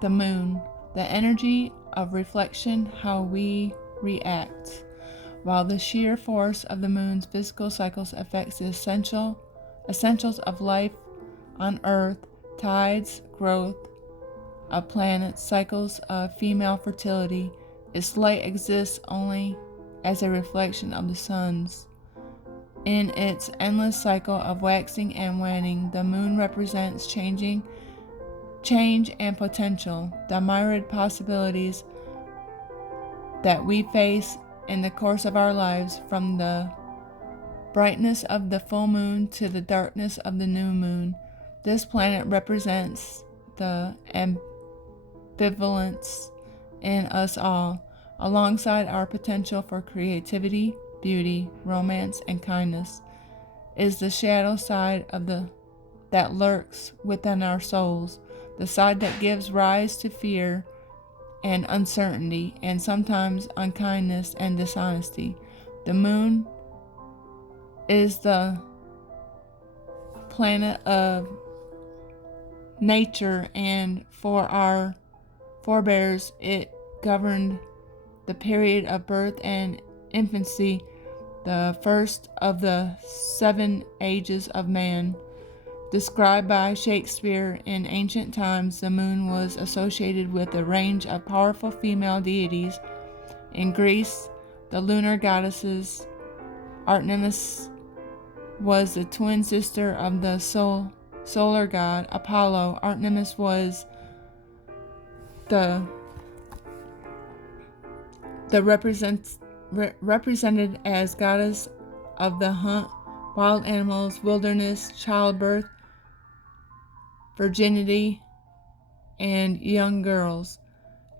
The moon, the energy of reflection, how we react. While the sheer force of the moon's physical cycles affects the essentials of life on Earth, tides, growth of planets, cycles of female fertility, its light exists only as a reflection of the sun's. In its endless cycle of waxing and waning, the moon represents change and potential, the myriad possibilities that we face in the course of our lives, from the brightness of the full moon to the darkness of the new moon. This planet represents the ambivalence in us all, alongside our potential for creativity, beauty, romance, and kindness, is the shadow side of that lurks within our souls, the side that gives rise to fear and uncertainty, and sometimes unkindness and dishonesty. The moon is the planet of nature, and for our forebears, it governed the period of birth and infancy, the first of the 7 ages of man. Described by Shakespeare in ancient times, the moon was associated with a range of powerful female deities. In Greece, the lunar goddesses Artemis was the twin sister of the solar god Apollo. Artemis was the represented as goddess of the hunt, wild animals, wilderness, childbirth, virginity, and young girls,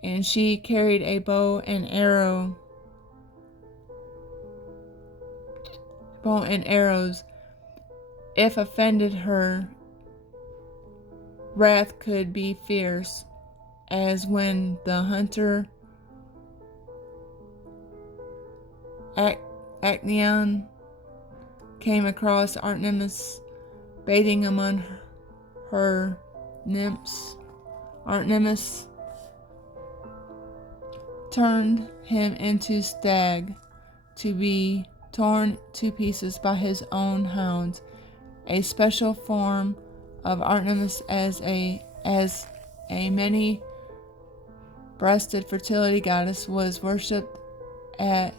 and she carried a bow and arrows. If offended, her wrath could be fierce, as when the hunter Actaeon came across Artemis bathing among her nymphs. Artemis turned him into stag, to be torn to pieces by his own hounds. A special form of Artemis as a many-breasted fertility goddess was worshipped at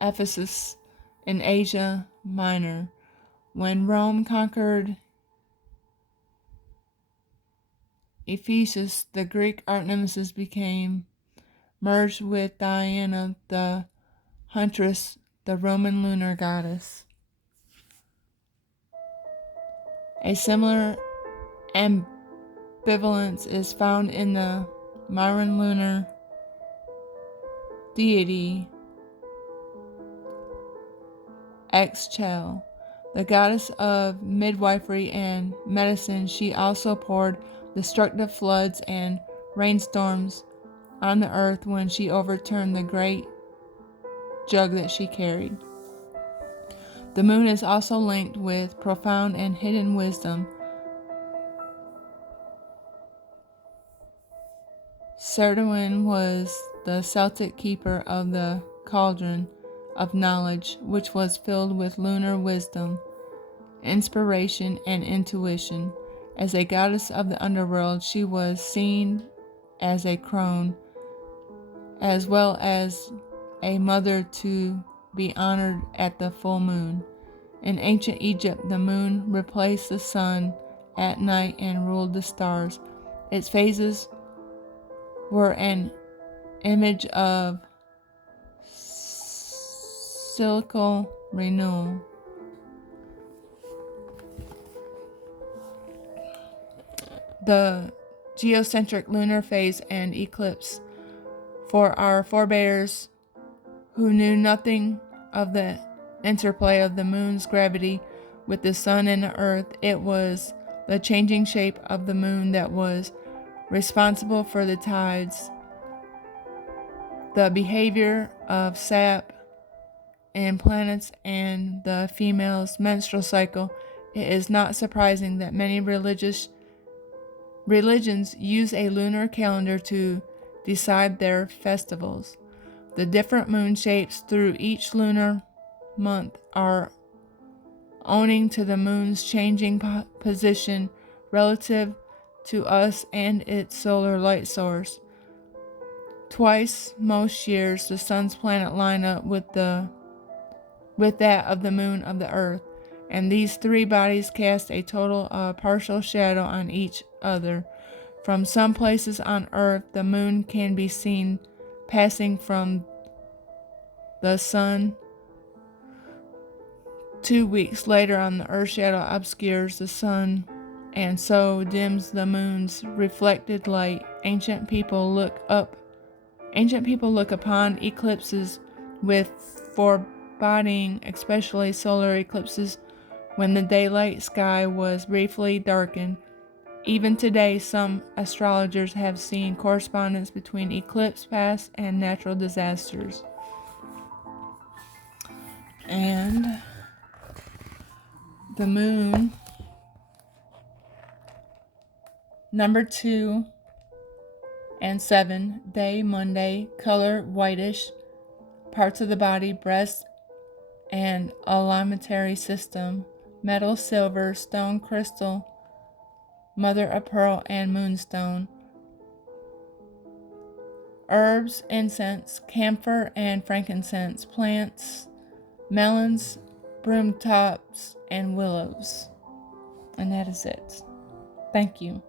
Ephesus in Asia Minor. When Rome conquered Ephesus, the Greek Artemis became merged with Diana the Huntress, the Roman lunar goddess. A similar ambivalence is found in the Myran lunar deity Exchel, the goddess of midwifery and medicine. She also poured destructive floods and rainstorms on the earth when she overturned the great jug that she carried. The moon is also linked with profound and hidden wisdom. Cerdoin was the Celtic keeper of the cauldron of knowledge, which was filled with lunar wisdom, inspiration, and intuition. As a goddess of the underworld, she was seen as a crone, as well as a mother to be honored at the full moon. In ancient Egypt, the moon replaced the sun at night and ruled the stars. Its phases were an image of cyclical renewal. The geocentric lunar phase and eclipse. For our forebears who knew nothing of the interplay of the moon's gravity with the sun and the earth, it was the changing shape of the moon that was responsible for the tides, the behavior of sap in planets and the female's menstrual cycle, it is not surprising that many religions use a lunar calendar to decide their festivals. The different moon shapes through each lunar month are owing to the moon's changing position relative to us and its solar light source. Twice most years, the sun's planet line up with that of the moon of the earth, and these three bodies cast a total partial shadow on each other. From some places on earth, the moon can be seen passing from the sun. 2 weeks later, on the earth's shadow obscures the sun and so dims the moon's reflected light. Ancient people look upon eclipses with foreboding, especially solar eclipses when the daylight sky was briefly darkened. Even today, some astrologers have seen correspondence between eclipse paths and natural disasters. And the moon, number 2 and 7, day, Monday, color whitish, parts of the body, breast and alimentary system, metal, silver, stone, crystal, mother of pearl, and moonstone. Herbs, incense, camphor, and frankincense. Plants, melons, broom tops, and willows. And that is it. Thank you.